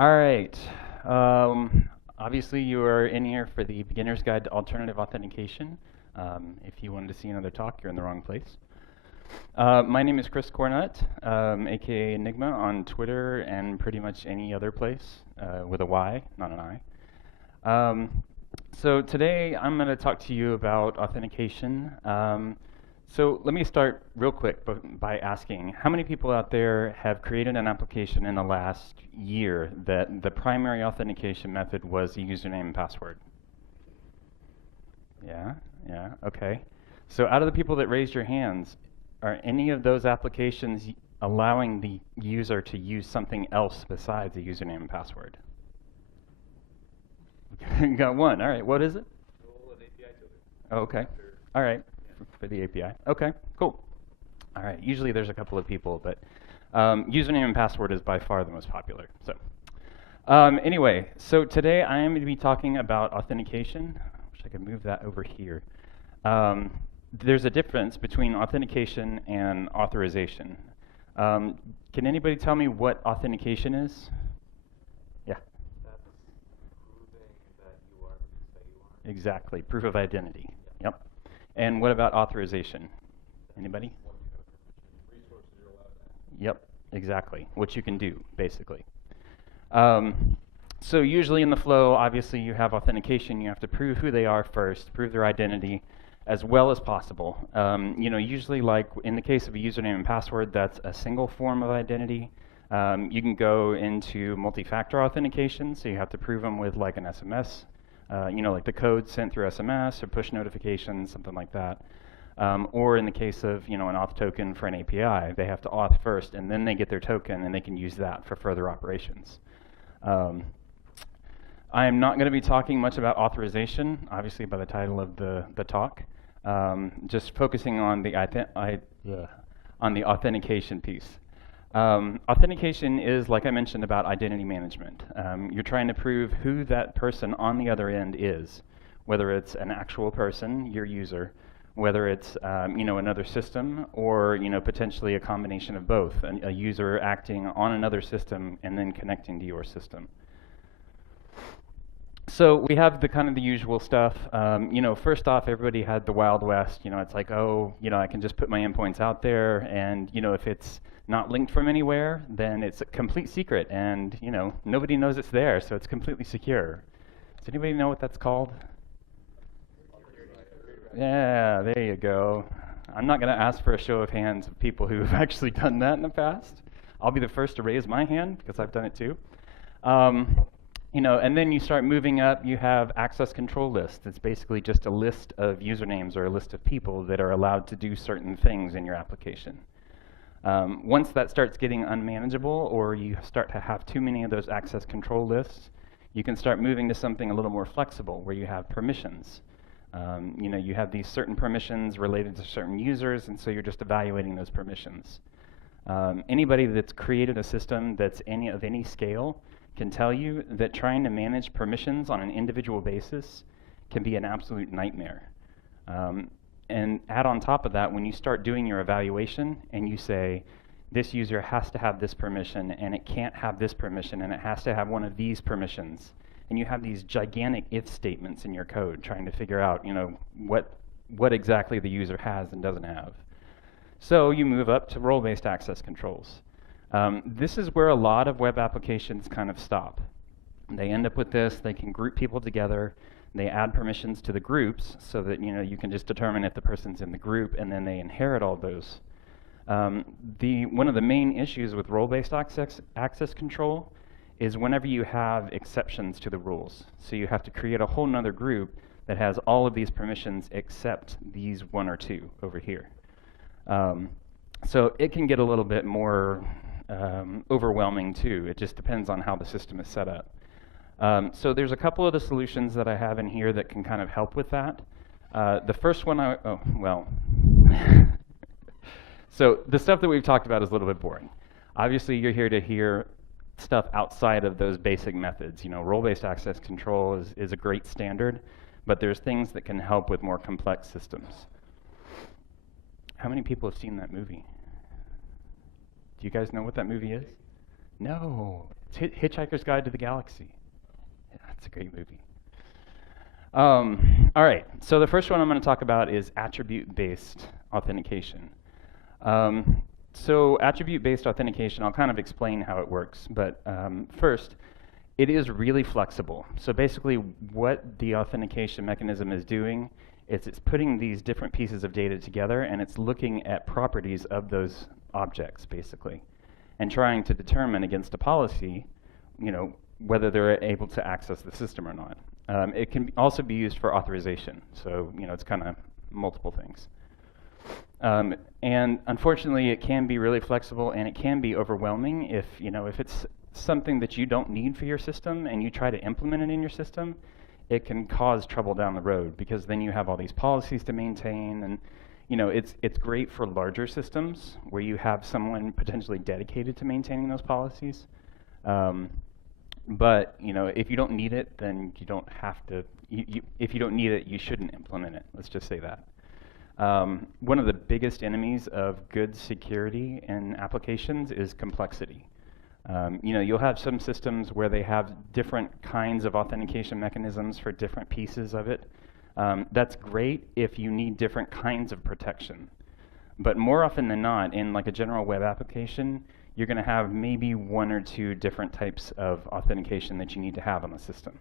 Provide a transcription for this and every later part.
All right. Obviously, you are in here for the Beginner's Guide to Alternative Authentication. If you wanted to see another talk, you're in the wrong place. My name is Chris Cornutt, aka Enigma on Twitter and pretty much any other place with a Y, not an I. So today I'm going to talk to you about authentication. So let me start real quick by asking, how many people out there have created an application in the last year that the primary authentication method was a username and password? Yeah, okay. So out of the people that raised your hands, are any of those applications allowing the user to use something else besides a username and password? Got one. All right. What is it? An API token. Oh, okay. All right. For the API. Okay. Cool. All right. Usually there's a couple of people, but username and password is by far the most popular. So anyway, so today I am going to be talking about authentication. I wish I could move that over here. There's a difference between authentication and authorization. Can anybody tell me what authentication is? Yeah. That's proving that you are who you say you are. Exactly. Proof of identity. Yep. And what about authorization? Anybody? What you have permission, resources you're allowed to have. Yep. Exactly. What you can do, basically. So usually in the flow, obviously you have authentication. You have to prove who they are first, prove their identity as well as possible. Usually like in the case of a username and password, that's a single form of identity. You can go into multifactor authentication, so you have to prove them with like an SMS, like the code sent through SMS or push notifications, something like that. Or in the case of an auth token for an API, they have to auth first and then they get their token and they can use that for further operations. I am not going to be talking much about authorization, obviously by the title of the talk. Just focusing on the authentication piece. Authentication is, like I mentioned, about identity management. You're trying to prove who that person on the other end is, whether it's an actual person, your user, whether it's another system, or potentially a combination of both, a user acting on another system and then connecting to your system. So we have the kind of the usual stuff. First off, everybody had the Wild West. It's like, I can just put my endpoints out there, and if it's not linked from anywhere, then it's a complete secret, and nobody knows it's there, so it's completely secure. Does anybody know what that's called? Yeah, there you go. I'm not going to ask for a show of hands of people who have actually done that in the past. I'll be the first to raise my hand because I've done it too. And then you start moving up, you have access control lists. It's basically just a list of usernames or a list of people that are allowed to do certain things in your application. Once that starts getting unmanageable or you start to have too many of those access control lists, you can start moving to something a little more flexible where you have permissions. You have these certain permissions related to certain users, and so you're just evaluating those permissions. Anybody that's created a system that's of any scale can tell you that trying to manage permissions on an individual basis can be an absolute nightmare. And add on top of that, when you start doing your evaluation and you say, this user has to have this permission and it can't have this permission and it has to have one of these permissions, and you have these gigantic if statements in your code trying to figure out what exactly the user has and doesn't have. So you move up to role-based access controls. This is where a lot of web applications kind of stop. They end up with this. They can group people together. They add permissions to the groups so that you can just determine if the person's in the group, and then they inherit all those. One of the main issues with role-based access control is whenever you have exceptions to the rules. So you have to create a whole nother group that has all of these permissions except these one or two over here. So it can get a little bit more overwhelming too. It just depends on how the system is set up. So there's a couple of the solutions that I have in here that can kind of help with that. The first one, so the stuff that we've talked about is a little bit boring. Obviously, you're here to hear stuff outside of those basic methods. Role-based access control is a great standard, but there's things that can help with more complex systems. How many people have seen that movie? Do you guys know what that movie is? No. It's Hitchhiker's Guide to the Galaxy. Yeah, that's a great movie. All right, so the first one I'm going to talk about is attribute-based authentication. So attribute-based authentication, I'll kind of explain how it works, but first, it is really flexible. So basically what the authentication mechanism is doing is it's putting these different pieces of data together and it's looking at properties of those objects, basically, and trying to determine against a policy, whether they're able to access the system or not. It can also be used for authorization, so it's kind of multiple things. And unfortunately, it can be really flexible, and it can be overwhelming if it's something that you don't need for your system, and you try to implement it in your system. It can cause trouble down the road because then you have all these policies to maintain, and it's great for larger systems where you have someone potentially dedicated to maintaining those policies. But if you don't need it, then you don't have to. If you don't need it, you shouldn't implement it. Let's just say that. One of the biggest enemies of good security in applications is complexity. You'll have some systems where they have different kinds of authentication mechanisms for different pieces of it. That's great if you need different kinds of protection. But more often than not, in like a general web application, you're going to have maybe one or two different types of authentication that you need to have on the system.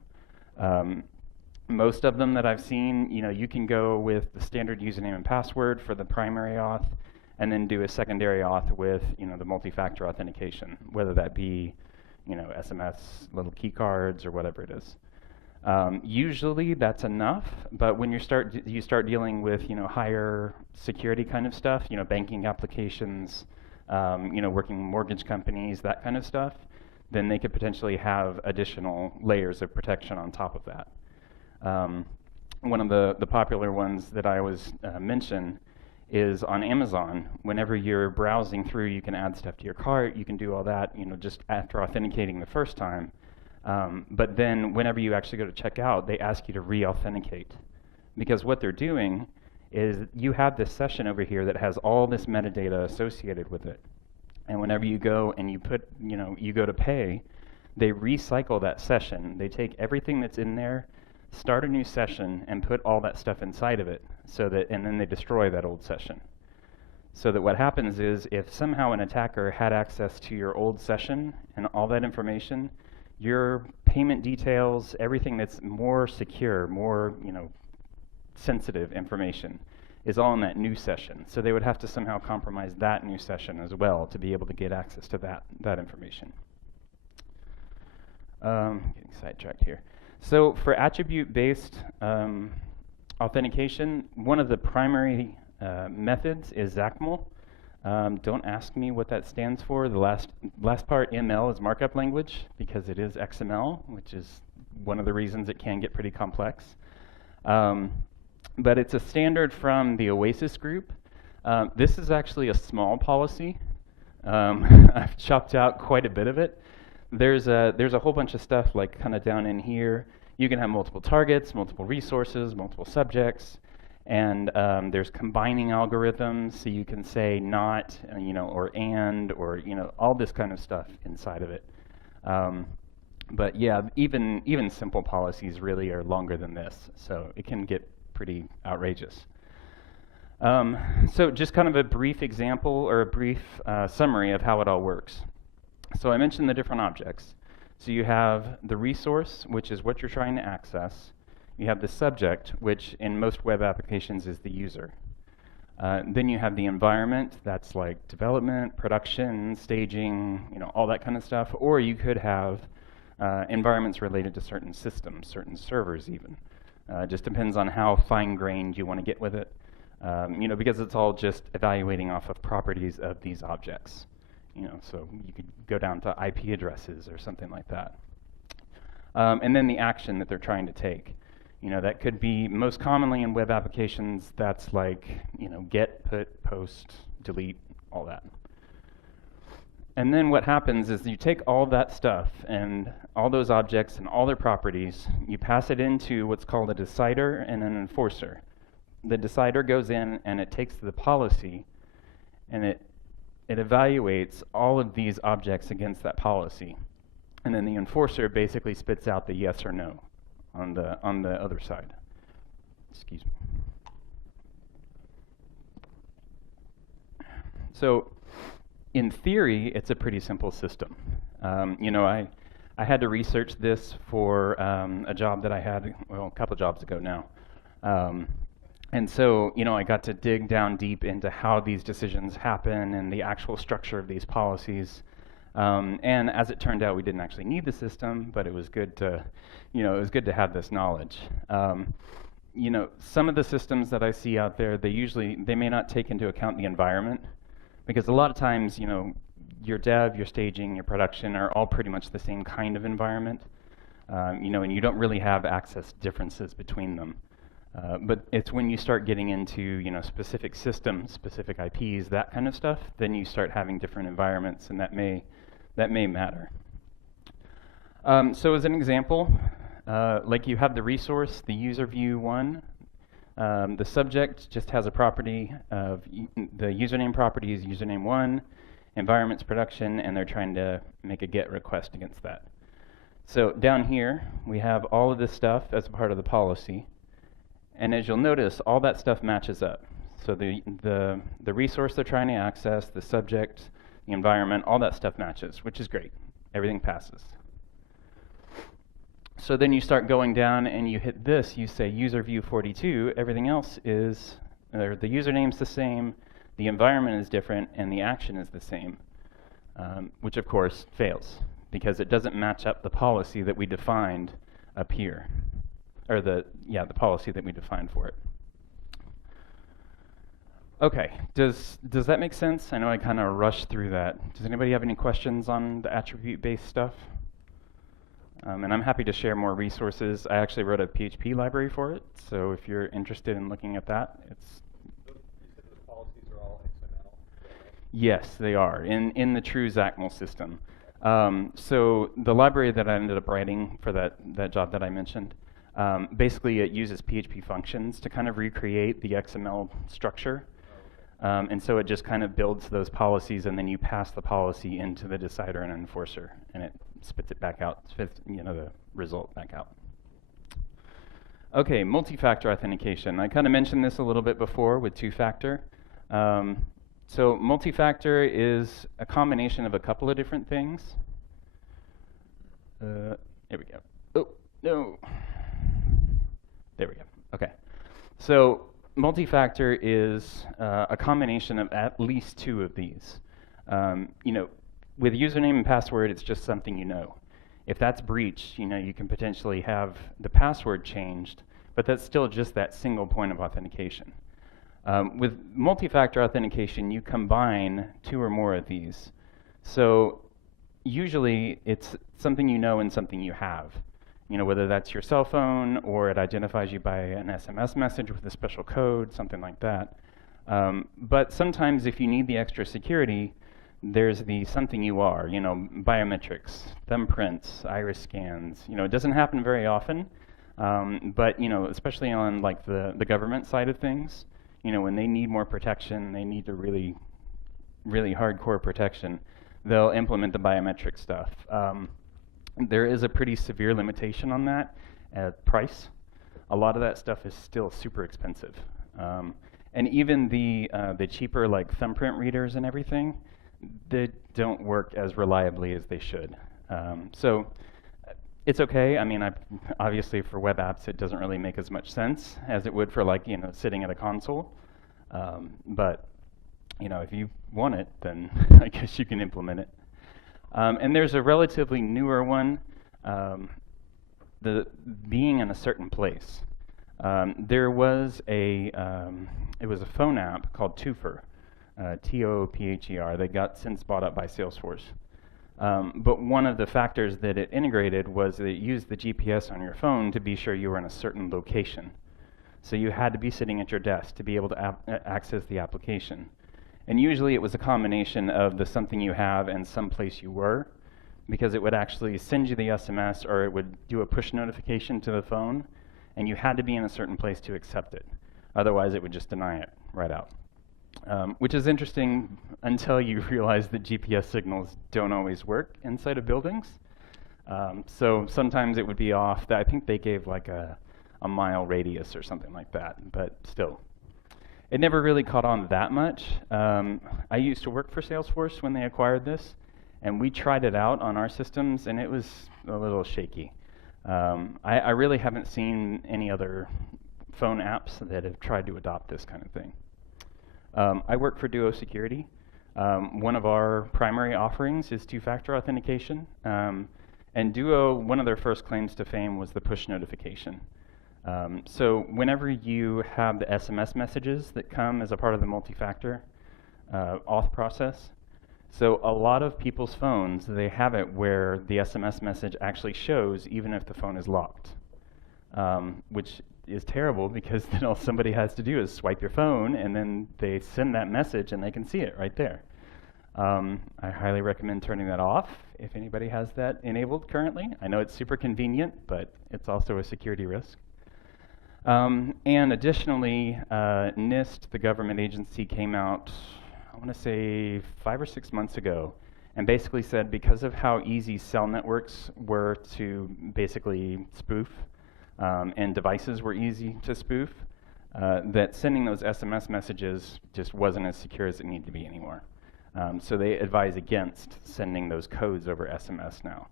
Most of them that I've seen, you can go with the standard username and password for the primary auth, and then do a secondary auth with, the multi-factor authentication, whether that be, SMS, little key cards, or whatever it is. Usually that's enough, but when you start dealing with, higher security kind of stuff, banking applications, working mortgage companies, that kind of stuff, then they could potentially have additional layers of protection on top of that. One of the popular ones that I always mention is on Amazon. Whenever you're browsing through, you can add stuff to your cart, you can do all that, just after authenticating the first time. But then whenever you actually go to check out, they ask you to re-authenticate. Because what they're doing is you have this session over here that has all this metadata associated with it. And whenever you go and you go to pay, they recycle that session. They take everything that's in there, start a new session, and put all that stuff inside of it, and then they destroy that old session. So that what happens is, if somehow an attacker had access to your old session and all that information, your payment details, everything that's more secure, more sensitive information, is all in that new session. So they would have to somehow compromise that new session as well to be able to get access to that information. Getting sidetracked here. So for attribute-based authentication, one of the primary methods is XACML. Don't ask me what that stands for. The last part, ML, is markup language, because it is XML, which is one of the reasons it can get pretty complex. But it's a standard from the Oasis group. This is actually a small policy. I've chopped out quite a bit of it. There's a whole bunch of stuff like kind of down in here. You can have multiple targets, multiple resources, multiple subjects, and there's combining algorithms, so you can say not, or and, or all this kind of stuff inside of it. But yeah, even simple policies really are longer than this, so it can get pretty outrageous. So just kind of a brief example or a brief summary of how it all works. So I mentioned the different objects. So you have the resource, which is what you're trying to access. You have the subject, which in most web applications is the user. Then you have the environment, that's like development, production, staging, all that kind of stuff. Or you could have environments related to certain systems, certain servers even. Just depends on how fine-grained you want to get with it. Because it's all just evaluating off of properties of these objects. So you could go down to IP addresses or something like that. And then the action that they're trying to take. That could be, most commonly in web applications, that's like, get, put, post, delete, all that. And then what happens is you take all that stuff and all those objects and all their properties, you pass it into what's called a decider and an enforcer. The decider goes in and it takes the policy and it evaluates all of these objects against that policy. and then the enforcer basically spits out the yes or no on the other side. Excuse me. So in theory, it's a pretty simple system. You know, I had to research this for a job that I had, well, a couple jobs ago now. And so, you know, I got to dig down deep into how these decisions happen and the actual structure of these policies. And as it turned out, we didn't actually need the system, but it was good to, you know, it was good to have this knowledge. You know, some of the systems that I see out there, they may not take into account the environment, because a lot of times, you know, your dev, your staging, your production are all pretty much the same kind of environment, you know, and you don't really have access differences between them. But it's when you start getting into, you know, specific systems, specific IPs, that kind of stuff, then you start having different environments, and that may matter. So as an example, like you have the resource, the user view one. The subject just has a property of the username property is username one, environment's production, and they're trying to make a GET request against that. So down here, we have all of this stuff as a part of the policy. And as you'll notice, all that stuff matches up. So the resource they're trying to access, the subject, the environment, all that stuff matches, which is great. Everything passes. So then you start going down and you hit this, you say user view 42, everything else is, or the username's the same, the environment is different, and the action is the same, which of course fails, because it doesn't match up the policy that we defined up here. Or the policy that we defined for it. Okay, does that make sense? I know I kind of rushed through that. Does anybody have any questions on the attribute-based stuff? And I'm happy to share more resources. I actually wrote a PHP library for it, so if you're interested in looking at that, it's... You said the policies are all XML? Yes, they are, in the true XACML system. So the library that I ended up writing for that job that I mentioned, basically it uses PHP functions to kind of recreate the XML structure. And so it just kind of builds those policies, and then you pass the policy into the decider and enforcer, and it spits it back out, spits, you know, the result back out. Okay, multi-factor authentication. I kind of mentioned this a little bit before with two-factor. So multi-factor is a combination of a couple of different things. There we go. Oh, no. There we go. Okay. So multi-factor is a combination of at least two of these. You know, with username and password, it's just something you know. If that's breached, you know, you can potentially have the password changed, but that's still just that single point of authentication. With multi-factor authentication, you combine two or more of these. So usually it's something you know and something you have. You know, whether that's your cell phone or it identifies you by an SMS message with a special code, something like that. But sometimes if you need the extra security, there's the something you are, you know, biometrics, thumbprints, iris scans. You know, it doesn't happen very often, but, you know, especially on like the government side of things, you know, when they need more protection, they need to really hardcore protection, they'll implement the biometric stuff. There is a pretty severe limitation on that at price. A lot of that stuff is still super expensive. And even the cheaper like thumbprint readers and everything, they don't work as reliably as they should. So it's okay. I mean, obviously for web apps, it doesn't really make as much sense as it would for like, you know, sitting at a console. But, you know, if you want it, then I guess you can implement it. And there's a relatively newer one, the being in a certain place. There was it was a phone app called Twoper, T-O-O-P-H-E-R. They got since bought up by Salesforce. But one of the factors that it integrated was that it used the GPS on your phone to be sure you were in a certain location. So you had to be sitting at your desk to be able to access the application. And usually it was a combination of the something you have and someplace you were, because it would actually send you the SMS or it would do a push notification to the phone, and you had to be in a certain place to accept it. Otherwise, it would just deny it right out. Which is interesting until you realize that GPS signals don't always work inside of buildings. So sometimes it would be off. I think they gave like a mile radius or something like that, but still. It never really caught on that much. I used to work for Salesforce when they acquired this, and we tried it out on our systems, and it was a little shaky. I really haven't seen any other phone apps that have tried to adopt this kind of thing. I work for Duo Security. One of our primary offerings is two-factor authentication. And Duo, one of their first claims to fame was the push notification. So whenever you have the SMS messages that come as a part of the multi-factor auth process, so a lot of people's phones, they have it where the SMS message actually shows even if the phone is locked, which is terrible because then all somebody has to do is swipe your phone and then they send that message and they can see it right there. I highly recommend turning that off if anybody has that enabled currently. I know it's super convenient, but it's also a security risk. And additionally, NIST, the government agency, came out, I want to say 5 or 6 months ago, and basically said because of how easy cell networks were to basically spoof, and devices were easy to spoof, that sending those SMS messages just wasn't as secure as it needed to be anymore. So they advise against sending those codes over SMS now.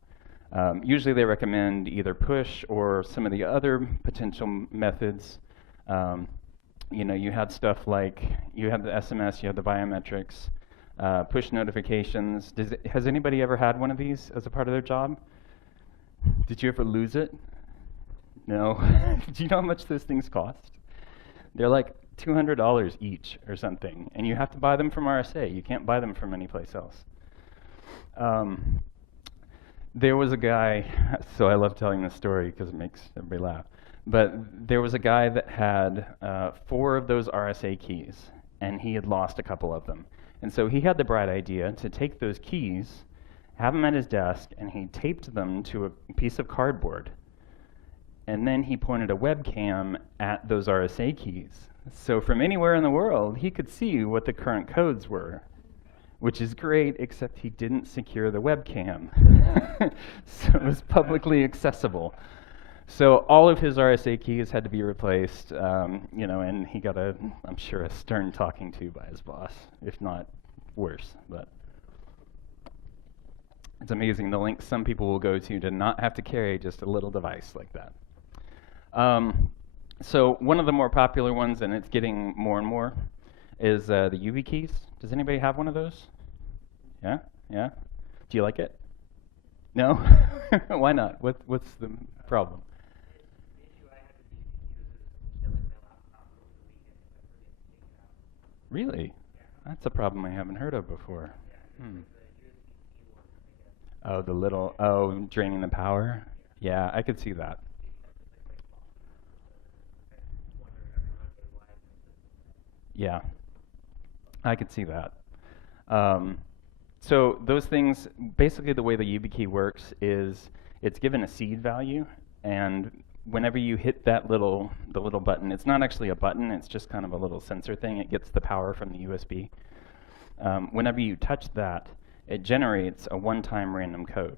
Usually they recommend either push or some of the other potential methods. You know, you had stuff like, you have the SMS, you have the biometrics, push notifications. Has anybody ever had one of these as a part of their job? Did you ever lose it? No? Do you know how much those things cost? They're like $200 each or something, and you have to buy them from RSA. You can't buy them from any place else. There was a guy, so I love telling this story because it makes everybody laugh, but there was a guy that had 4 of those RSA keys, and he had lost a couple of them. And so he had the bright idea to take those keys, have them at his desk, and he taped them to a piece of cardboard. And then he pointed a webcam at those RSA keys. So from anywhere in the world, he could see what the current codes were, which is great, except he didn't secure the webcam. So it was publicly accessible. So all of his RSA keys had to be replaced, you know, and he got I'm sure, a stern talking to by his boss, if not worse. But it's amazing the lengths some people will go to not have to carry just a little device like that. So one of the more popular ones, and it's getting more and more, is the YubiKeys. Does anybody have one of those? Yeah? Yeah? Do you like it? No? Why not? What's the problem? Really? That's a problem I haven't heard of before. Oh, draining the power? Yeah, I could see that. Yeah, I could see that. So those things, basically the way the YubiKey works is it's given a seed value, and whenever you hit the little button, it's not actually a button, it's just kind of a little sensor thing. It gets the power from the USB. Whenever you touch that, it generates a one-time random code.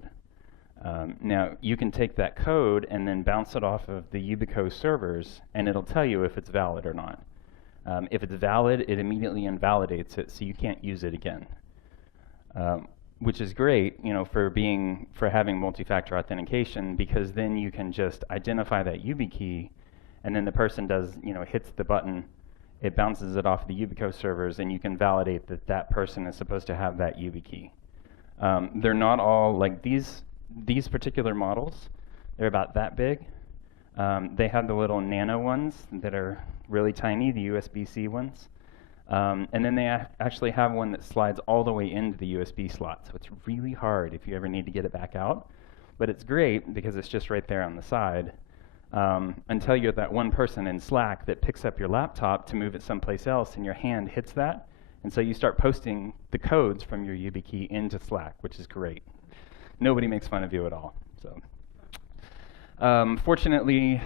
Now, you can take that code and then bounce it off of the Yubico servers, and it'll tell you if it's valid or not. If it's valid, it immediately invalidates it, so you can't use it again. Which is great, you know, for having multi-factor authentication, because then you can just identify that YubiKey, and then the person hits the button, it bounces it off the Yubico servers, and you can validate that that person is supposed to have that YubiKey. They're not all like these particular models. They're about that big. They have the little nano ones that are really tiny, the USB-C ones. And then they actually have one that slides all the way into the USB slot. So it's really hard if you ever need to get it back out. But it's great because it's just right there on the side. Until you're that one person in Slack that picks up your laptop to move it someplace else and your hand hits that. And so you start posting the codes from your YubiKey into Slack, which is great. Nobody makes fun of you at all. So. Fortunately,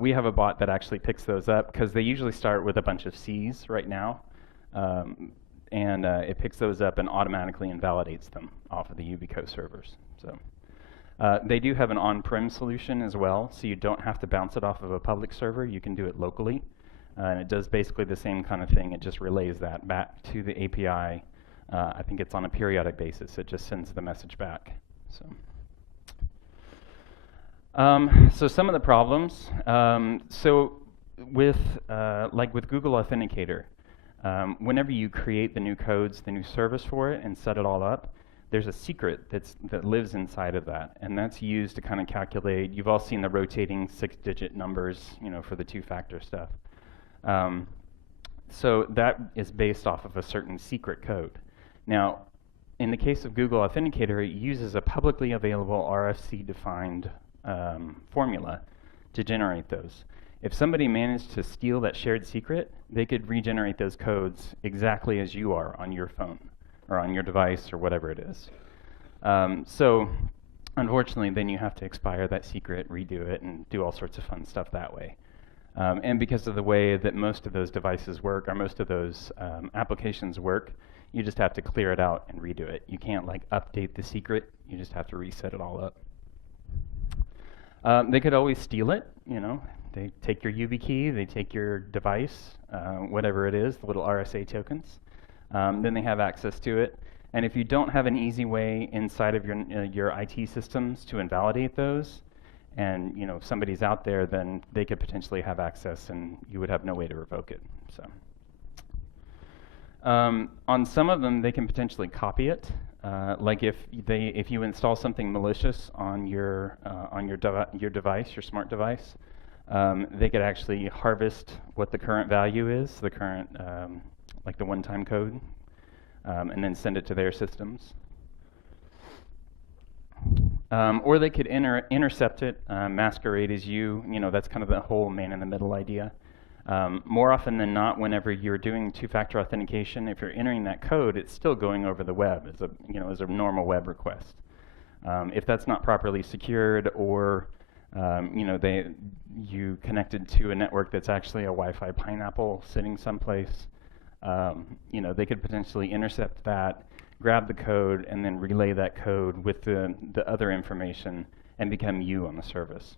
we have a bot that actually picks those up because they usually start with a bunch of C's right now. And it picks those up and automatically invalidates them off of the Yubico servers. So They do have an on-prem solution as well, so you don't have to bounce it off of a public server. You can do it locally. And it does basically the same kind of thing. It just relays that back to the API. I think it's on a periodic basis. It just sends the message back. So some of the problems. So with like with Google Authenticator, whenever you create the new codes, the new service for it, and set it all up, there's a secret that lives inside of that, and that's used to kind of calculate. You've all seen the rotating 6-digit numbers, you know, for the two-factor stuff. So that is based off of a certain secret code. Now, in the case of Google Authenticator, it uses a publicly available RFC-defined formula to generate those. If somebody managed to steal that shared secret, they could regenerate those codes exactly as you are on your phone or on your device or whatever it is. So unfortunately, then you have to expire that secret, redo it, and do all sorts of fun stuff that way. And because of the way that most of those devices work, or most of those applications work, you just have to clear it out and redo it. You can't like update the secret, you just have to reset it all up. They could always steal it, you know. They take your YubiKey, they take your device, whatever it is, the little RSA tokens. Then they have access to it. And if you don't have an easy way inside of your IT systems to invalidate those, and you know if somebody's out there, then they could potentially have access, and you would have no way to revoke it. So, on some of them, they can potentially copy it. Like if you install something malicious on your device, your smart device, they could actually harvest what the current value is, the current like the one-time code, and then send it to their systems. Or they could intercept it, masquerade as you. You know, that's kind of the whole man-in-the-middle idea. More often than not, whenever you're doing two-factor authentication, if you're entering that code, it's still going over the web as a normal web request. If that's not properly secured, or you connected to a network that's actually a Wi-Fi pineapple sitting someplace, they could potentially intercept that, grab the code, and then relay that code with the other information and become you on the service.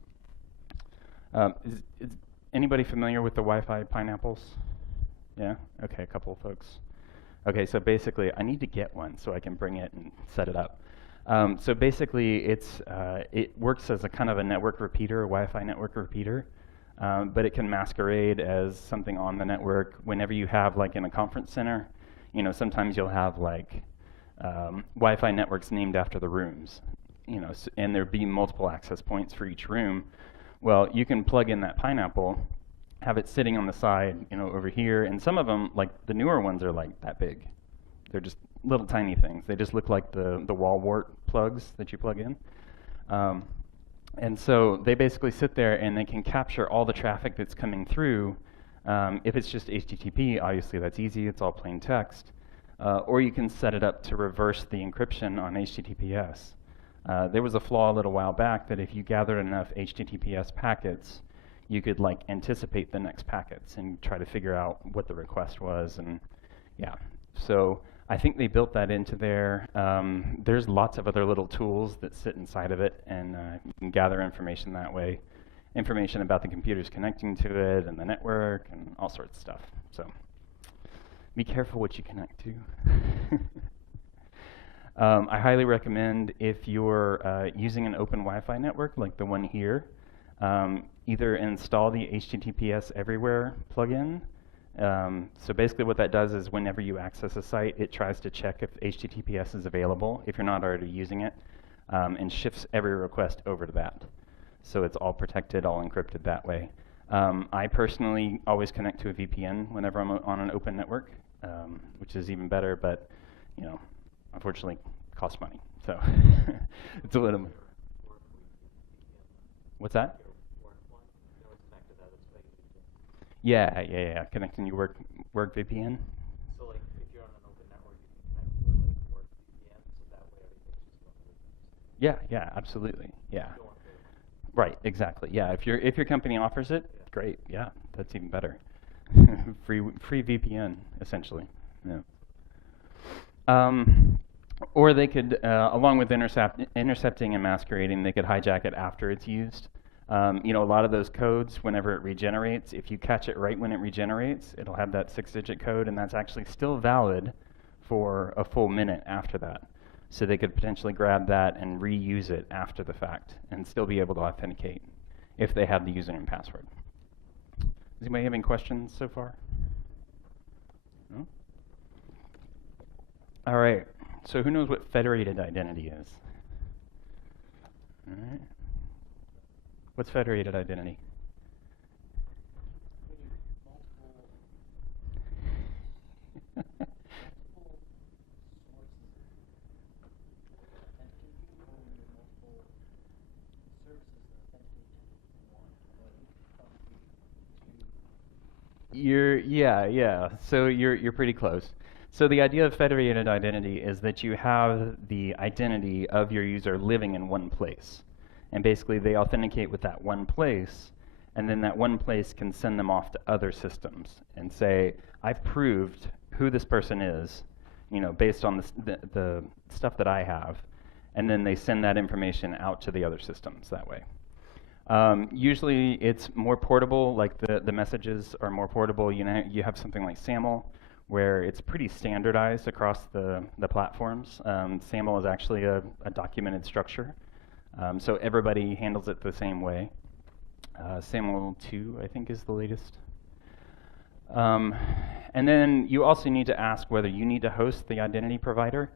Is anybody familiar with the Wi-Fi pineapples? Yeah? Okay, a couple of folks. Okay, so basically, I need to get one so I can bring it and set it up. So basically, it works as a kind of a network repeater, a Wi-Fi network repeater, but it can masquerade as something on the network. Whenever you have, like in a conference center, sometimes you'll have like Wi-Fi networks named after the rooms, and there'd be multiple access points for each room. Well, you can plug in that pineapple, have it sitting on the side, over here, and some of them, like the newer ones, are like that big. They're just little tiny things. They just look like the wall wart plugs that you plug in. And so they basically sit there and they can capture all the traffic that's coming through. If it's just HTTP, obviously that's easy, it's all plain text. Or you can set it up to reverse the encryption on HTTPS. There was a flaw a little while back that if you gathered enough HTTPS packets, you could like anticipate the next packets and try to figure out what the request was, and yeah. So I think they built that into there. There's lots of other little tools that sit inside of it, and you can gather information that way. Information about the computers connecting to it and the network and all sorts of stuff. So be careful what you connect to. I highly recommend, if you're using an open Wi-Fi network like the one here, either install the HTTPS Everywhere plugin. So basically what that does is whenever you access a site, it tries to check if HTTPS is available, if you're not already using it, and shifts every request over to that. So it's all protected, all encrypted that way. I personally always connect to a VPN whenever I'm on an open network, which is even better, but unfortunately costs money. So it's a little. What's that? Yeah. Connecting your work VPN. So like if you're on an open network, you can connect to like work VPN, so that way everything's just going through. Yeah, absolutely. Yeah. Right, exactly. Yeah, if your company offers it, great. Yeah, that's even better. free VPN essentially. Yeah. Or they could, along with intercepting and masquerading, they could hijack it after it's used. You know, a lot of those codes, whenever it regenerates, if you catch it right when it regenerates, it'll have that 6-digit code, and that's actually still valid for a full minute after that. So they could potentially grab that and reuse it after the fact and still be able to authenticate if they have the username and password. Does anybody have any questions so far? No? All right. So who knows what federated identity is? All right. What's federated identity? Yeah. So you're pretty close. So the idea of federated identity is that you have the identity of your user living in one place. And basically they authenticate with that one place, and then that one place can send them off to other systems and say, I've proved who this person is, you know, based on the stuff that I have, and then they send that information out to the other systems that way. Usually it's more portable, like the messages are more portable. You know, you have something like SAML, where it's pretty standardized across the platforms. SAML is actually a documented structure, so everybody handles it the same way. SAML 2, I think, is the latest. And then you also need to ask whether you need to host the identity provider.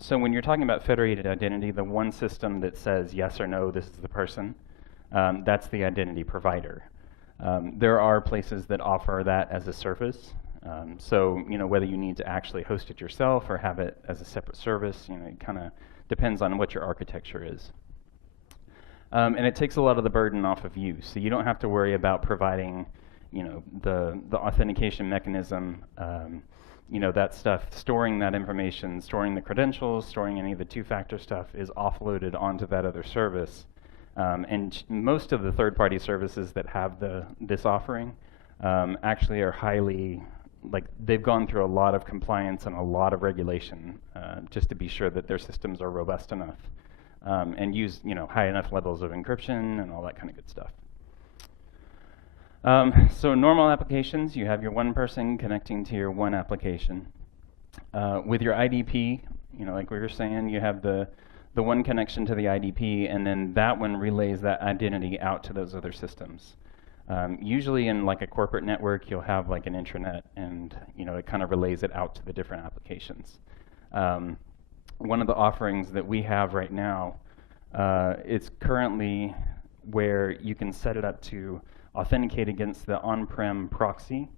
So when you're talking about federated identity, the one system that says yes or no, this is the person, that's the identity provider. There are places that offer that as a service. So, you know, whether you need to actually host it yourself or have it as a separate service, you know, it kind of depends on what your architecture is. And it takes a lot of the burden off of you. So you don't have to worry about providing, you know, the authentication mechanism, you know, that stuff, storing that information, storing the credentials, storing any of the two-factor stuff is offloaded onto that other service. And most of the third-party services that have this offering actually are highly, like, they've gone through a lot of compliance and a lot of regulation just to be sure that their systems are robust enough and use, you know, high enough levels of encryption and all that kind of good stuff. So normal applications, you have your one person connecting to your one application. With your IDP, you know, like we were saying, you have the one connection to the IDP, and then that one relays that identity out to those other systems. Usually in like a corporate network, you'll have like an intranet, and you know, it kind of relays it out to the different applications. One of the offerings that we have right now, it's currently where you can set it up to authenticate against the on-prem proxy,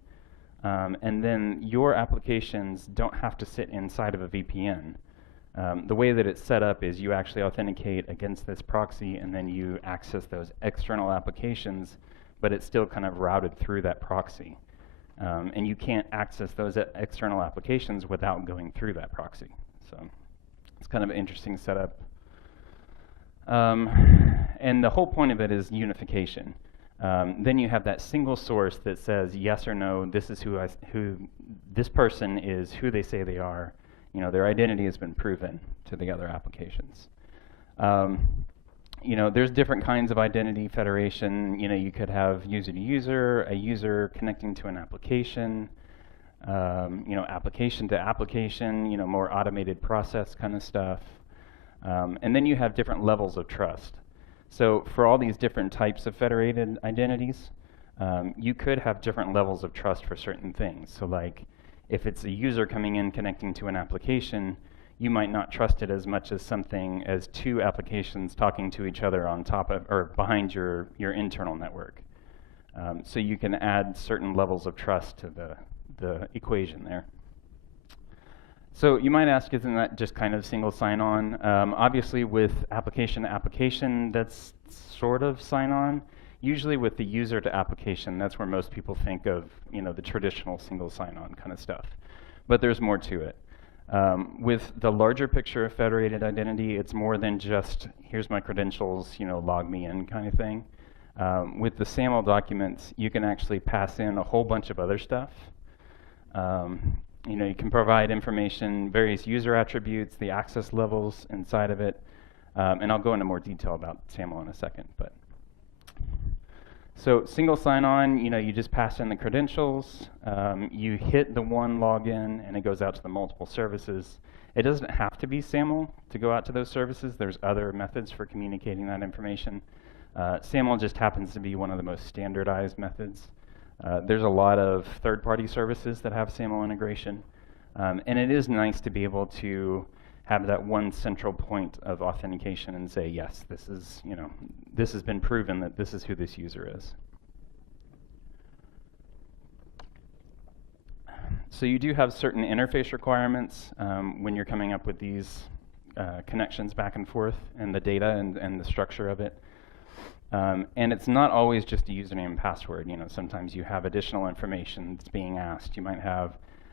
and then your applications don't have to sit inside of a VPN. The way that it's set up is you actually authenticate against this proxy, and then you access those external applications, but it's still kind of routed through that proxy. And you can't access those external applications without going through that proxy. So it's kind of an interesting setup. And the whole point of it is unification. Then you have that single source that says yes or no, this is who this person is, who they say they are. You know, their identity has been proven to the other applications. You know, there's different kinds of identity federation. You know, you could have user to user, a user connecting to an application, you know, application to application, you know, more automated process kind of stuff. And then you have different levels of trust. So for all these different types of federated identities, you could have different levels of trust for certain things. So like, if it's a user coming in connecting to an application, you might not trust it as much as something as two applications talking to each other on top of or behind your internal network. So you can add certain levels of trust to the equation there. So you might ask, isn't that just kind of single sign-on? Obviously with application to application, that's sort of sign-on. Usually with the user to application, that's where most people think of, you know, the traditional single sign-on kind of stuff. But there's more to it. With the larger picture of federated identity, it's more than just, here's my credentials, you know, log me in kind of thing. With the SAML documents, you can actually pass in a whole bunch of other stuff. You can provide information, various user attributes, the access levels inside of it, and I'll go into more detail about SAML in a second. But so single sign-on, you just pass in the credentials, you hit the one login, and it goes out to the multiple services. It doesn't have to be SAML to go out to those services. There's other methods for communicating that information. SAML just happens to be one of the most standardized methods. There's a lot of third-party services that have SAML integration, and it is nice to be able to have that one central point of authentication and say, yes, this has been proven that this is who this user is. So you do have certain interface requirements when you're coming up with these connections back and forth and the data and the structure of it. And it's not always just a username and password. Sometimes you have additional information that's being asked. You might have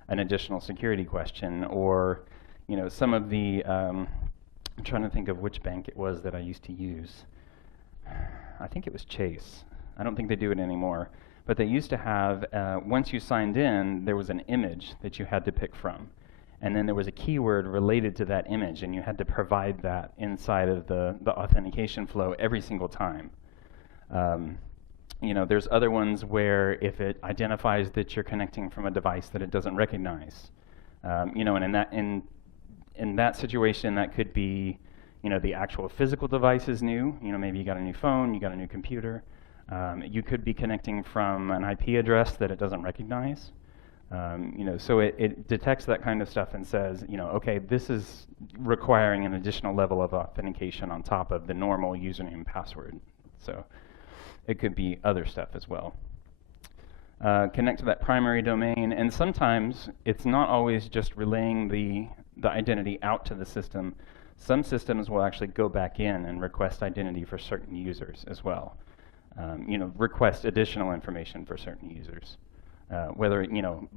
an additional security question, or some of the, I'm trying to think of which bank it was that I used to use. I think it was Chase. I don't think they do it anymore. But they used to have, once you signed in, there was an image that you had to pick from. And then there was a keyword related to that image, and you had to provide that inside of the authentication flow every single time. There's other ones where if it identifies that you're connecting from a device that it doesn't recognize, and in that situation, that could be, the actual physical device is new. Maybe you got a new phone, you got a new computer. You could be connecting from an IP address that it doesn't recognize. So it detects that kind of stuff and says, okay, this is requiring an additional level of authentication on top of the normal username and password. So it could be other stuff as well. Connect to that primary domain, and sometimes it's not always just relaying the identity out to the system. Some systems will actually go back in and request identity for certain users as well. Request additional information for certain users. Whether,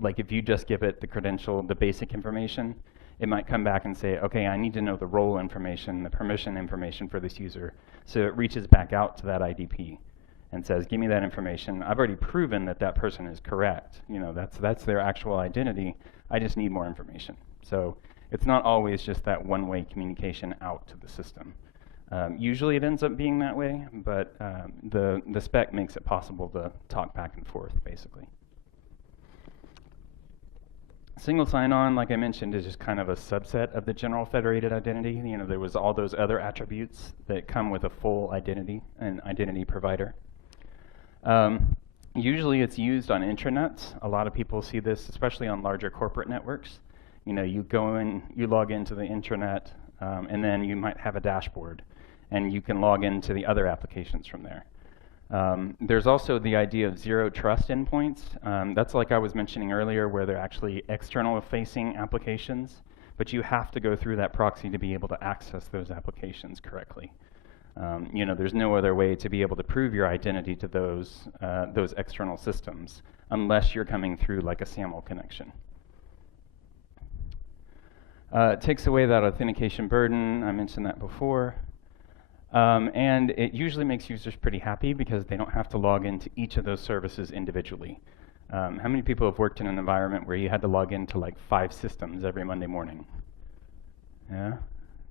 like if you just give it the credential, the basic information, it might come back and say, okay, I need to know the role information, the permission information for this user. So it reaches back out to that IDP and says, give me that information. I've already proven that that person is correct. That's their actual identity. I just need more information. So it's not always just that one-way communication out to the system. Usually it ends up being that way, but the spec makes it possible to talk back and forth, basically. Single sign-on, like I mentioned, is just kind of a subset of the general federated identity. There was all those other attributes that come with a full identity and identity provider. Usually it's used on intranets. A lot of people see this, especially on larger corporate networks. You go in, you log into the intranet, and then you might have a dashboard, and you can log into the other applications from there. There's also the idea of zero trust endpoints. That's like I was mentioning earlier, where they're actually external facing applications, but you have to go through that proxy to be able to access those applications correctly. There's no other way to be able to prove your identity to those external systems unless you're coming through like a SAML connection. It takes away that authentication burden. I mentioned that before. And it usually makes users pretty happy because they don't have to log into each of those services individually. How many people have worked in an environment where you had to log into like 5 systems every Monday morning? Yeah?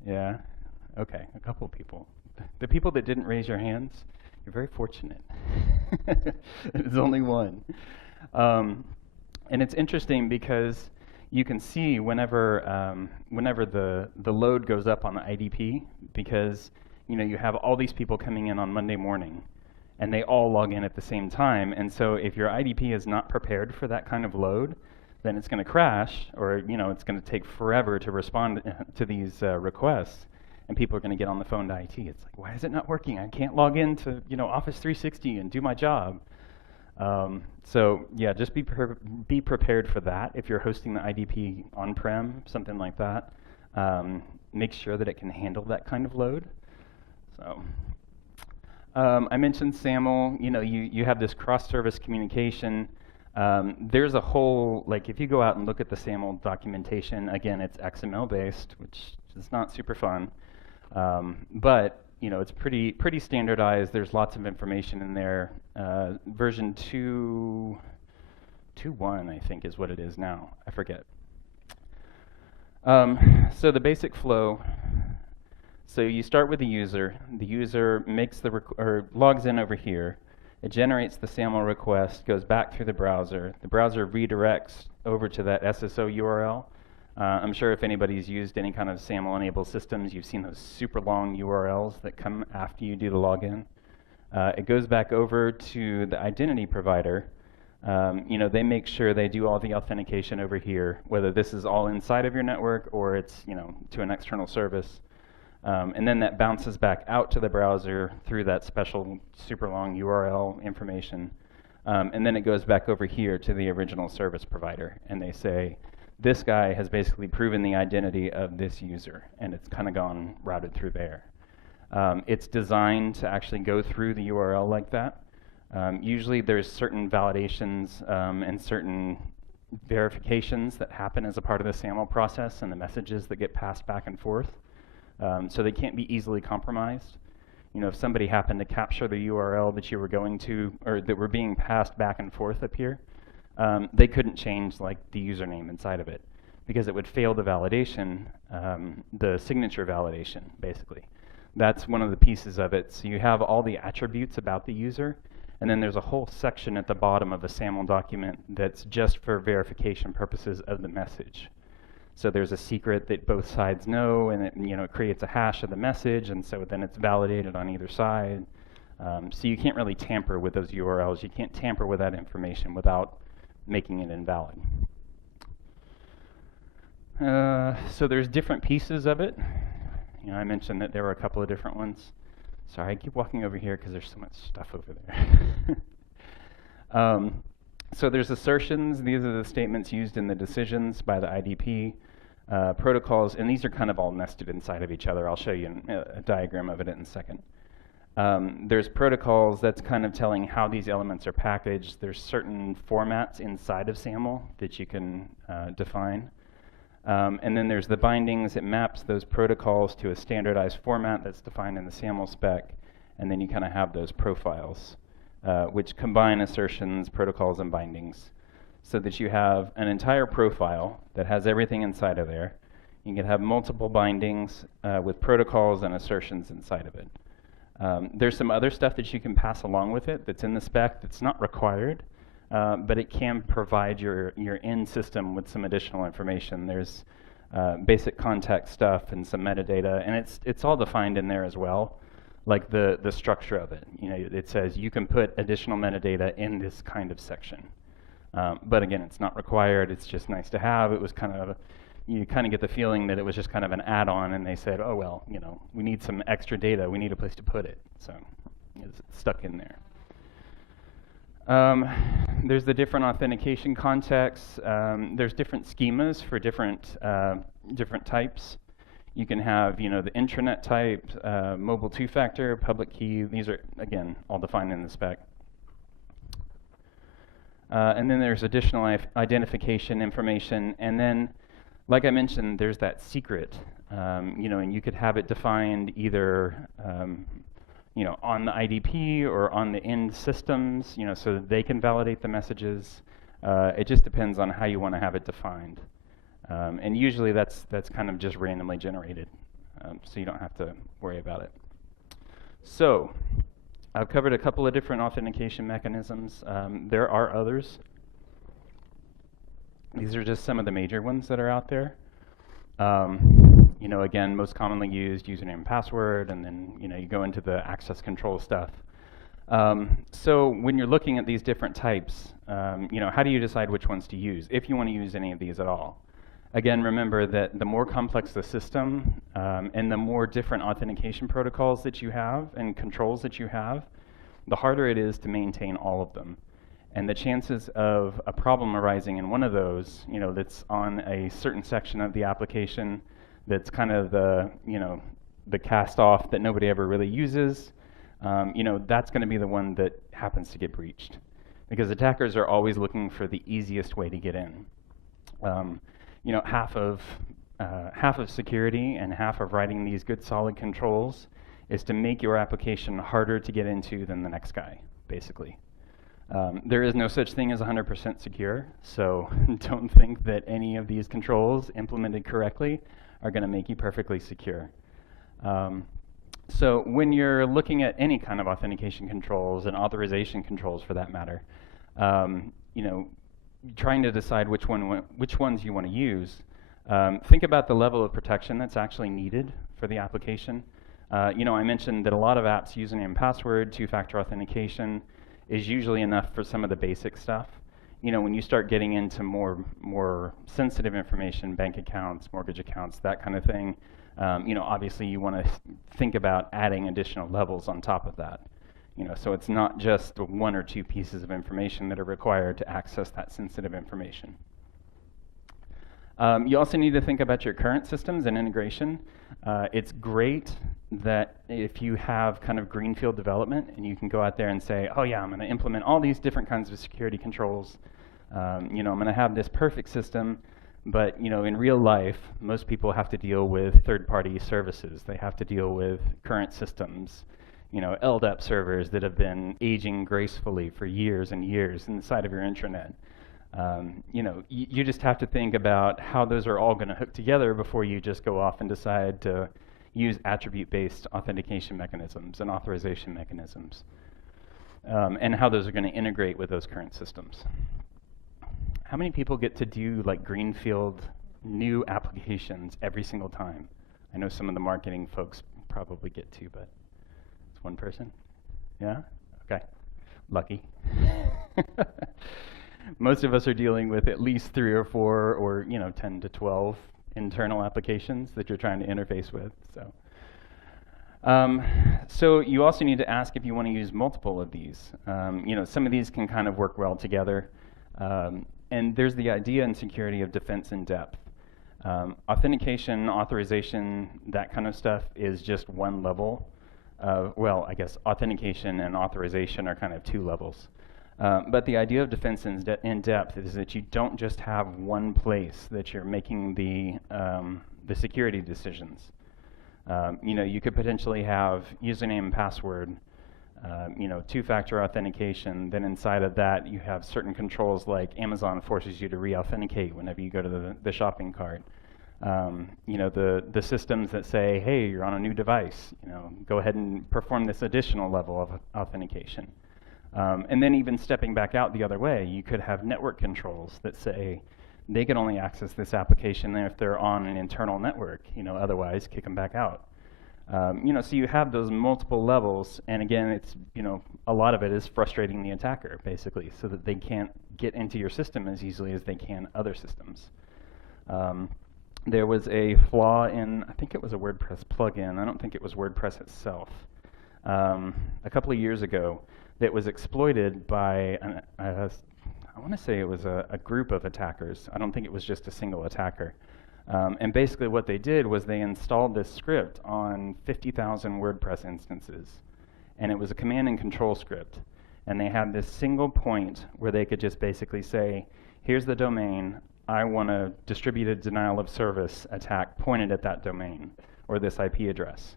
Yeah? Okay, a couple of people. The people that didn't raise your hands, you're very fortunate. There's only one. And it's interesting because you can see whenever the load goes up on the IDP, because you have all these people coming in on Monday morning, and they all log in at the same time. And so if your IDP is not prepared for that kind of load, then it's going to crash, or it's going to take forever to respond to these requests. And people are going to get on the phone to IT. It's like, why is it not working? I can't log into Office 360 and do my job. So yeah, just be prepared for that. If you're hosting the IDP on-prem, something like that, make sure that it can handle that kind of load. So I mentioned SAML. You have this cross-service communication. There's a whole, like if you go out and look at the SAML documentation, again, it's XML-based, which is not super fun. But it's pretty standardized. There's lots of information in there. Version 2.1, I think, is what it is now. I forget. So the basic flow, so you start with the user makes or logs in over here, it generates the SAML request, goes back through the browser redirects over to that SSO URL. I'm sure if anybody's used any kind of SAML-enabled systems, you've seen those super long URLs that come after you do the login. It goes back over to the identity provider. They make sure they do all the authentication over here, whether this is all inside of your network or it's to an external service. And then that bounces back out to the browser through that special super long URL information. And then it goes back over here to the original service provider. And they say, this guy has basically proven the identity of this user. And it's kind of gone routed through there. It's designed to actually go through the URL like that. Usually there's certain validations and certain verifications that happen as a part of the SAML process and the messages that get passed back and forth. So they can't be easily compromised. If somebody happened to capture the URL that you were going to, or that were being passed back and forth up here, they couldn't change like the username inside of it because it would fail the validation, the signature validation, basically. That's one of the pieces of it. So you have all the attributes about the user, and then there's a whole section at the bottom of the SAML document that's just for verification purposes of the message. So there's a secret that both sides know, and it creates a hash of the message, and so then it's validated on either side. So you can't really tamper with those URLs. You can't tamper with that information without making it invalid. So there's different pieces of it. I mentioned that there were a couple of different ones. Sorry, I keep walking over here because there's so much stuff over there. So there's assertions. These are the statements used in the decisions by the IDP. Protocols, and these are kind of all nested inside of each other. I'll show you a diagram of it in a second. There's protocols that's kind of telling how these elements are packaged. There's certain formats inside of SAML that you can define. And then there's the bindings. It maps those protocols to a standardized format that's defined in the SAML spec. And then you kind of have those profiles, which combine assertions, protocols, and bindings, so that you have an entire profile that has everything inside of there. You can have multiple bindings with protocols and assertions inside of it. There's some other stuff that you can pass along with it that's in the spec that's not required. But it can provide your end system with some additional information. There's basic context stuff and some metadata, and it's all defined in there as well, like the structure of it. It says you can put additional metadata in this kind of section. But again, it's not required. It's just nice to have. It was you kind of get the feeling that it was just kind of an add-on, and they said, oh well, we need some extra data. We need a place to put it, so it's stuck in there. There's the different authentication contexts. There's different schemas for different types. You can have, the intranet type, mobile two-factor, public key. These are, again, all defined in the spec. And then there's additional identification information. And then, like I mentioned, there's that secret, and you could have it defined either on the IDP or on the end systems, so that they can validate the messages. It just depends on how you want to have it defined. And usually that's kind of just randomly generated, so you don't have to worry about it. So I've covered a couple of different authentication mechanisms. There are others. These are just some of the major ones that are out there. Again, most commonly used username and password, and then you go into the access control stuff. So when you're looking at these different types, how do you decide which ones to use, if you want to use any of these at all? Again, remember that the more complex the system and the more different authentication protocols that you have and controls that you have, the harder it is to maintain all of them. And the chances of a problem arising in one of those, that's on a certain section of the application, that's kind of the cast off that nobody ever really uses, that's going to be the one that happens to get breached, because attackers are always looking for the easiest way to get in. Half of security and half of writing these good solid controls is to make your application harder to get into than the next guy, basically. There is no such thing as 100% secure, so don't think that any of these controls implemented correctly are going to make you perfectly secure. So when you're looking at any kind of authentication controls and authorization controls for that matter, you know, trying to decide which ones you want to use, think about the level of protection that's actually needed for the application. You know, I mentioned that a lot of apps, username and password, two-factor authentication is usually enough for some of the basic stuff. You know, when you start getting into more sensitive information, bank accounts, mortgage accounts, that kind of thing, you know, obviously you want to think about adding additional levels on top of that. You know, so it's not just one or two pieces of information that are required to access that sensitive information. You also need to think about your current systems and integration. It's great that if you have kind of greenfield development and you can go out there and say, oh yeah, I'm going to implement all these different kinds of security controls. You know, I'm going to have this perfect system. But you know, in real life, most people have to deal with third-party services. They have to deal with current systems, you know, LDAP servers that have been aging gracefully for years and years inside of your intranet. You know, you just have to think about how those are all going to hook together before you just go off and decide to use attribute-based authentication mechanisms and authorization mechanisms, and how those are going to integrate with those current systems. How many people get to do like greenfield new applications every single time? I know some of the marketing folks probably get to, but it's one person? Yeah? Okay. Lucky. Most of us are dealing with at least 3 or 4 or, you know, 10 to 12 internal applications that you're trying to interface with. So you also need to ask if you want to use multiple of these. You know, some of these can kind of work well together. And there's the idea in security of defense in depth. Authentication, authorization, that kind of stuff is just one level. Well, I guess authentication and authorization are kind of 2 levels. But the idea of defense in depth is that you don't just have one place that you're making the security decisions. You know, you could potentially have username and password, you know, two-factor authentication. Then inside of that, you have certain controls like Amazon forces you to re-authenticate whenever you go to the shopping cart. You know, the systems that say, hey, you're on a new device, you know, go ahead and perform this additional level of authentication. And then even stepping back out the other way, you could have network controls that say they can only access this application if they're on an internal network, you know, otherwise kick them back out. You know, so you have those multiple levels, and again, it's, you know, a lot of it is frustrating the attacker, basically, so that they can't get into your system as easily as they can other systems. There was a flaw in, I think it was a WordPress plugin, I don't think it was WordPress itself, a couple of years ago that was exploited by, I want to say it was a group of attackers. I don't think it was just a single attacker. And basically what they did was they installed this script on 50,000 WordPress instances. And it was a command and control script. And they had this single point where they could just basically say, here's the domain, I want a distributed denial of service attack pointed at that domain, or this IP address.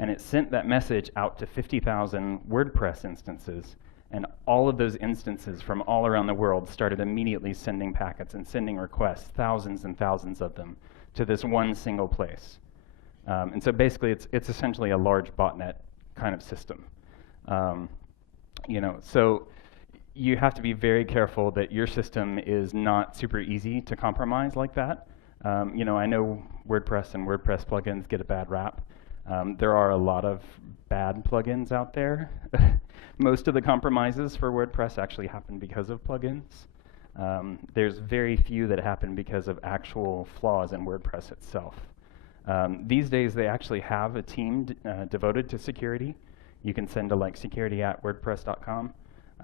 And it sent that message out to 50,000 WordPress instances. And all of those instances from all around the world started immediately sending packets and sending requests, thousands and thousands of them, to this one single place. And so basically it's essentially a large botnet kind of system. You know, so you have to be very careful that your system is not super easy to compromise like that. You know, I know WordPress and WordPress plugins get a bad rap. There are a lot of bad plugins out there. Most of the compromises for WordPress actually happen because of plugins. There's very few that happen because of actual flaws in WordPress itself. These days, they actually have a team devoted to security. You can send to like security@wordpress.com,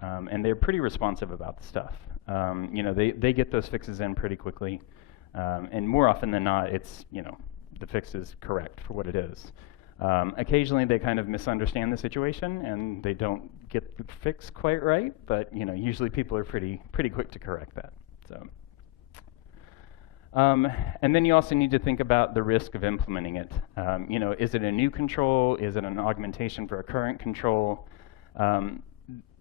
and they're pretty responsive about the stuff. You know, they get those fixes in pretty quickly, and more often than not, it's, you know, the fix is correct for what it is. Occasionally they kind of misunderstand the situation and they don't get the fix quite right, but you know, usually people are pretty quick to correct that. So, and then you also need to think about the risk of implementing it. You know, is it a new control? Is it an augmentation for a current control?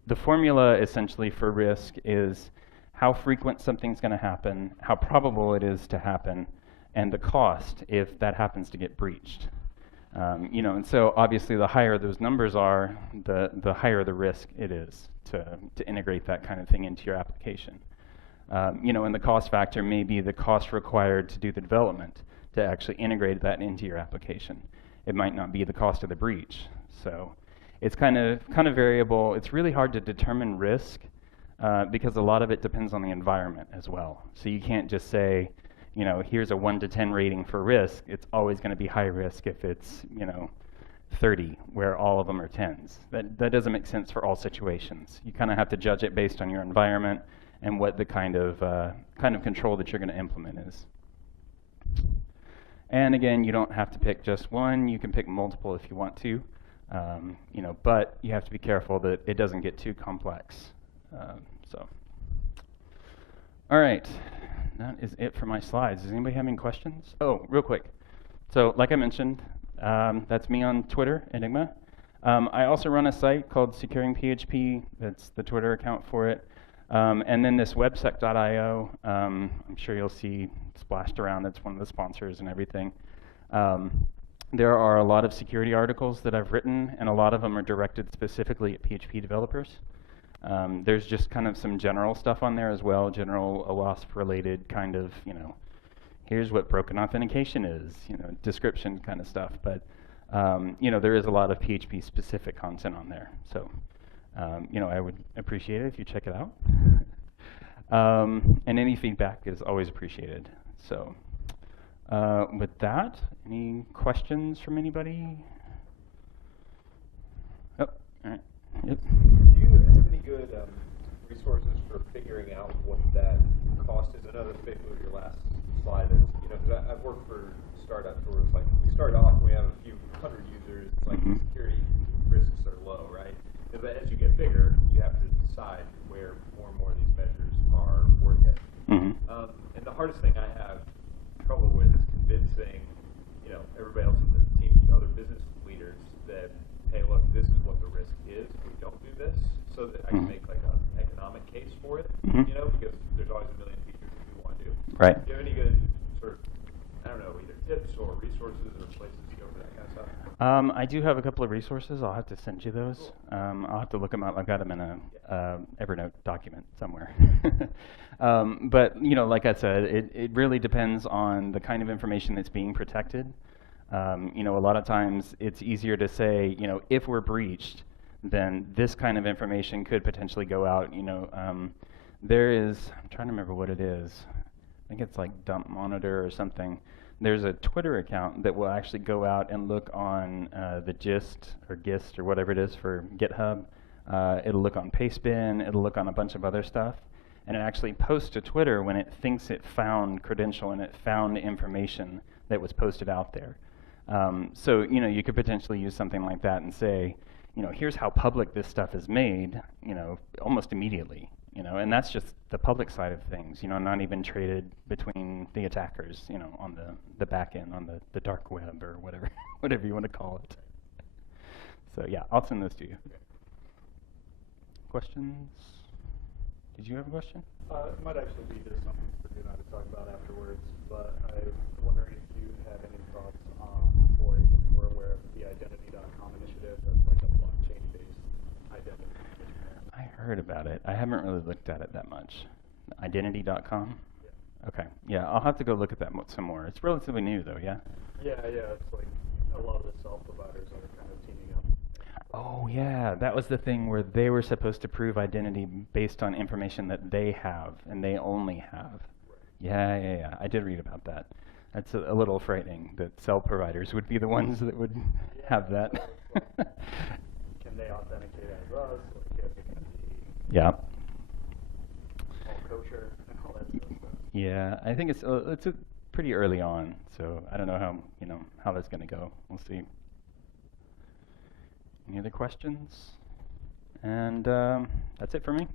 the formula essentially for risk is how frequent something's going to happen, how probable it is to happen, and the cost if that happens to get breached. You know, and so obviously the higher those numbers are, the higher the risk it is to integrate that kind of thing into your application. You know, and the cost factor may be the cost required to do the development, to actually integrate that into your application. It might not be the cost of the breach. So it's kind of variable. It's really hard to determine risk because a lot of it depends on the environment as well. So you can't just say, you know, here's a 1 to 10 rating for risk. It's always going to be high risk if it's, you know, 30, where all of them are 10s. That doesn't make sense for all situations. You kind of have to judge it based on your environment and what the kind of control that you're going to implement is. And again, you don't have to pick just one. You can pick multiple if you want to. You know, but you have to be careful that it doesn't get too complex. All right, that is it for my slides. Does anybody have any questions? Oh, real quick. So, like I mentioned, that's me on Twitter, Enigma. I also run a site called Securing PHP. That's the Twitter account for it. And then this websec.io, I'm sure you'll see splashed around. It's one of the sponsors and everything. There are a lot of security articles that I've written, and a lot of them are directed specifically at PHP developers. There's just kind of some general stuff on there as well, general OWASP-related kind of, you know, here's what broken authentication is, you know, description kind of stuff. But, you know, there is a lot of PHP-specific content on there. So, you know, I would appreciate it if you check it out. And any feedback is always appreciated. So, with that, any questions from anybody? Oh, all right. Yep. Do you have any good resources for figuring out what that cost is? I know that's basically what your last slide is. You know, because I've worked for startups where it's like we start off, we have a few hundred users. It's like security risks are low, right? But as you get bigger, you have to decide where more and more of these measures are worth it. And the hardest thing I have trouble with is convincing, you know, everybody else in the team, other business leaders, that, hey, look, this is what the risk is if we don't do this, so that I can make like an economic case for it, you know, because there's always a million features that we want to do. Right. Do you have any good sort of, I don't know, either tips or resources or places to go for that kind of stuff? I do have a couple of resources. I'll have to send you those. Cool. I'll have to look them up. I've got them in a Evernote document somewhere. But, you know, like I said, it really depends on the kind of information that's being protected. You know, a lot of times it's easier to say, you know, if we're breached, then this kind of information could potentially go out. You know, there is, I'm trying to remember what it is. I think it's like Dump Monitor or something. There's a Twitter account that will actually go out and look on the GIST or whatever it is for GitHub. It'll look on Pastebin. It'll look on a bunch of other stuff. And it actually posts to Twitter when it thinks it found credential and it found information that was posted out there. So, you know, you could potentially use something like that and say, you know, here's how public this stuff is made, you know, almost immediately. You know, and that's just the public side of things, you know, not even traded between the attackers, you know, on the back end, on the dark web or whatever, whatever you want to call it. So yeah, I'll send those to you. Okay. Questions? Did you have a question? It might actually be just something for you and I to talk about afterwards, but I was wondering if you had any thoughts on, or even you were aware of the identity.com initiative. That's like a blockchain-based identity. I heard about it. I haven't really looked at it that much. Identity.com? Yeah. Okay. Yeah, I'll have to go look at that some more. It's relatively new, though, yeah? Yeah, it's like a lot of the self-providers are kind of teaming up. Oh, yeah. That was the thing where they were supposed to prove identity based on information that they have, and they only have. Right. Yeah. I did read about that. That's a little frightening that self-providers would be the ones that would have that. So like, can they authenticate as us? Like, is it going to be Yeah. all kosher and all that stuff? Yeah, I think it's pretty early on, so I don't know how that's going to go. We'll see. Any other questions? And that's it for me.